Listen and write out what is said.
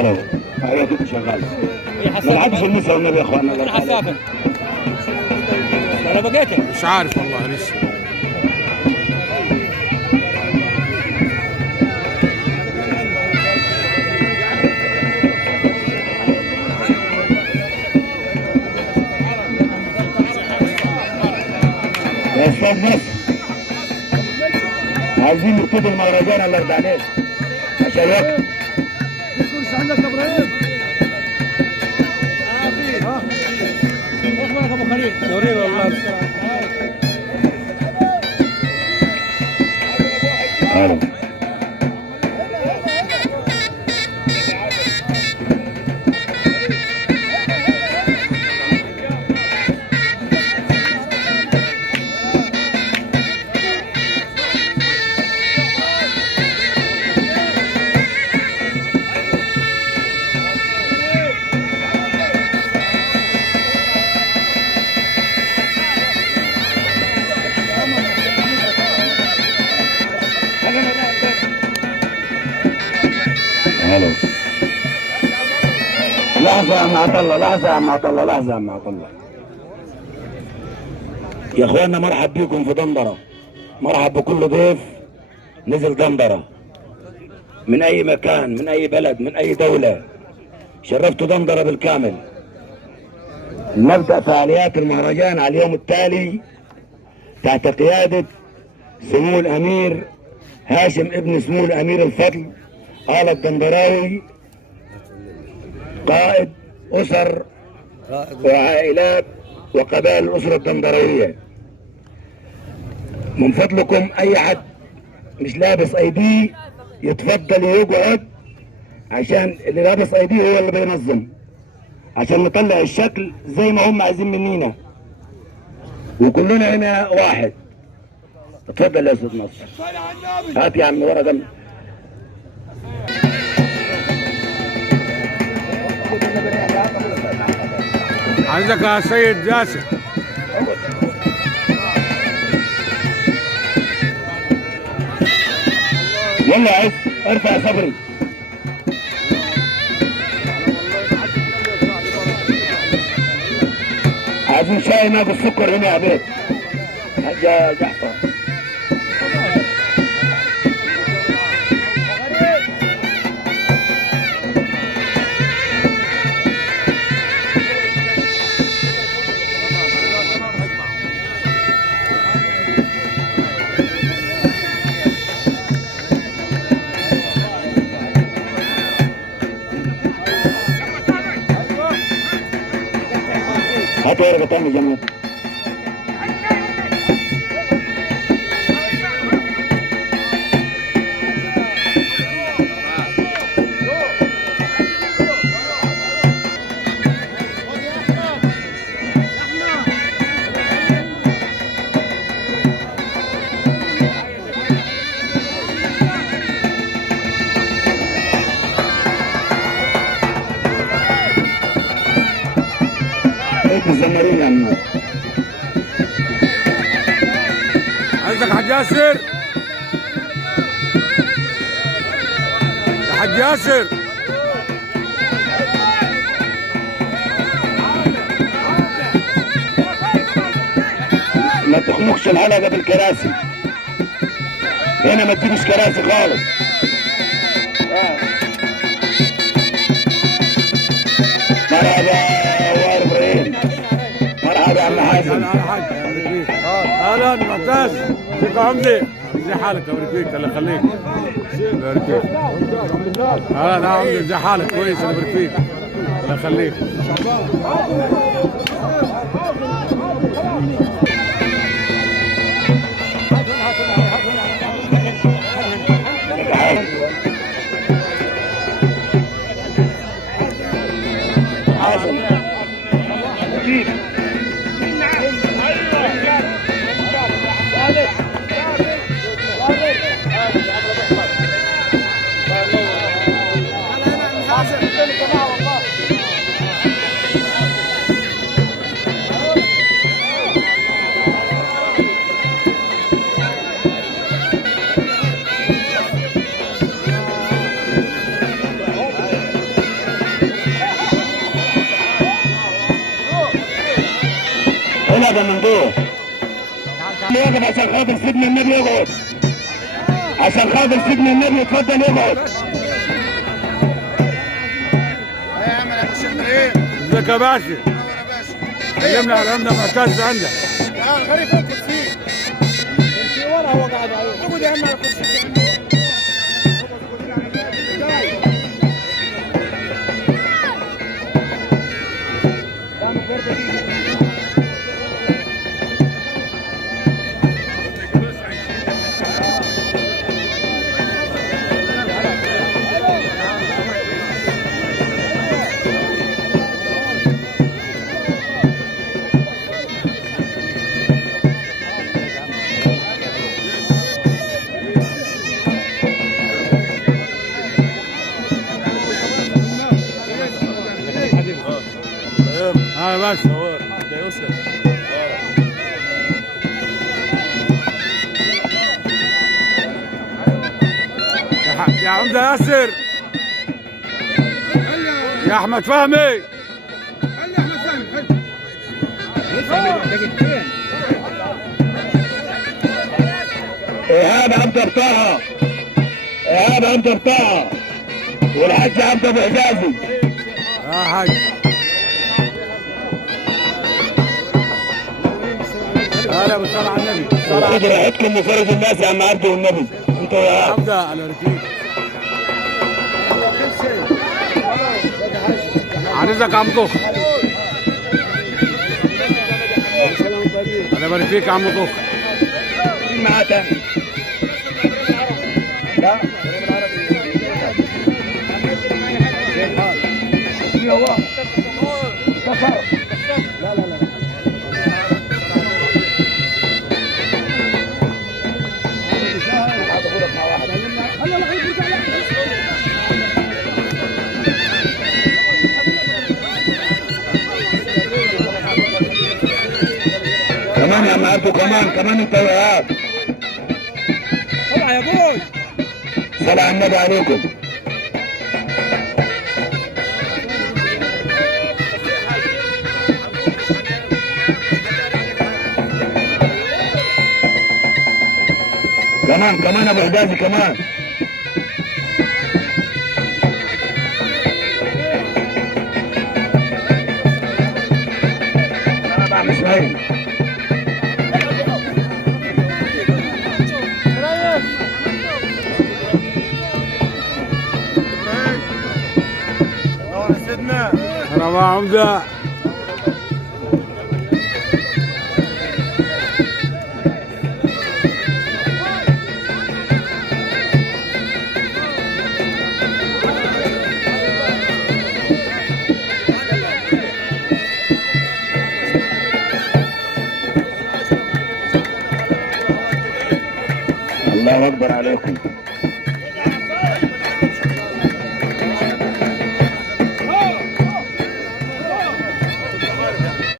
الو هي كده شغاله. ما لعبش النساء والنبي يا اخوانا. انا حسافه انا بقيت مش عارف والله لسه. يا استاذ نصر عايزين نبتدي المهرجان. الله يرضى عليك عشان الوقت. الكرسي عندك يا ابراهيم؟ اخبارك ابو خليل؟ دورين والله. الو الو لحظة يا عم عطا الله، لحظة يا عم عطا الله، لحظة يا عم عطا الله. يا اخوانا مرحب بيكم في دندرة. مرحب بكل ضيف نزل دندرة من اي مكان، من اي بلد، من اي دولة. شرفتوا دندرة بالكامل. نبدأ فعاليات المهرجان على اليوم التالي تحت قيادة سمو الامير هاشم ابن سمو الامير الفضل آل الدندراوي، قائد أسر وعائلات وقبائل الأسرة الدندراوية. من فضلكم أي حد مش لابس ايدي يتفضل يقعد، عشان اللي لابس ايدي هو اللي بينظم، عشان نطلع الشكل زي ما هم عايزين منينا وكلنا هنا واحد. اتفضل يا استاذ نصر. هات يا عم ورقه. عندك يا سيد جاسر. يلا عز ارفع صبري. عايزين شاي ناقص سكر هنا يا بيت. حاجة جعفر. هات ورقة تانية جمال. الزمرين يا عم. عندك حاج ياسر. يا حاج ياسر. ما تخنقش الحلقة بالكراسي. هنا ما تجيبش كراسي خالص. مرحبا مرحبا يا عم حازم. اهلا معتز. كيف عمدي؟ زي حالك الله يبارك فيك. الله يخليك. الله يبارك فيك. اهلا عمدي زي حالك كويس الله يبارك فيك. الله يخليك. طلع ده ممدوح. يقعد عشان خاطر سيدنا النبي يقعد. عشان خاطر سيدنا النبي يتفضل يقعد. يا عم يا الشيخ ابراهيم. ازيك يا باشا؟ كلمنا على عندك معتز عندك. لا الغريب فين كرسي؟ كرسي ورا هو قاعد عليه. اقعد يا عم على الكرسي. ها يا باشا ده يوسف. يا عمده ياسر يا احمد فهمي. ايهاب عبد طه. ايهاب عبد طه والحاج عبد ابو حجازي. يا حاج هلا بالصلاة على النبي. خدوا راحتكم وفرج الناس يا عم عبده والنبي. انتوا يا ايهاب. عبده على رجليك. عريزك عم طخ. الله يبارك فيك يا عم طخ. مين معاه تاني؟ لا مين هو؟ كفر. لا لا لا كمان يا عم عبده كمان انت وإيهاب. طلع يا ابوي. صلى على النبي عليكم. كمان ابو حجازي كمان. انا بعمل اسماعيل. انا مع عمده. الله اكبر عليكم.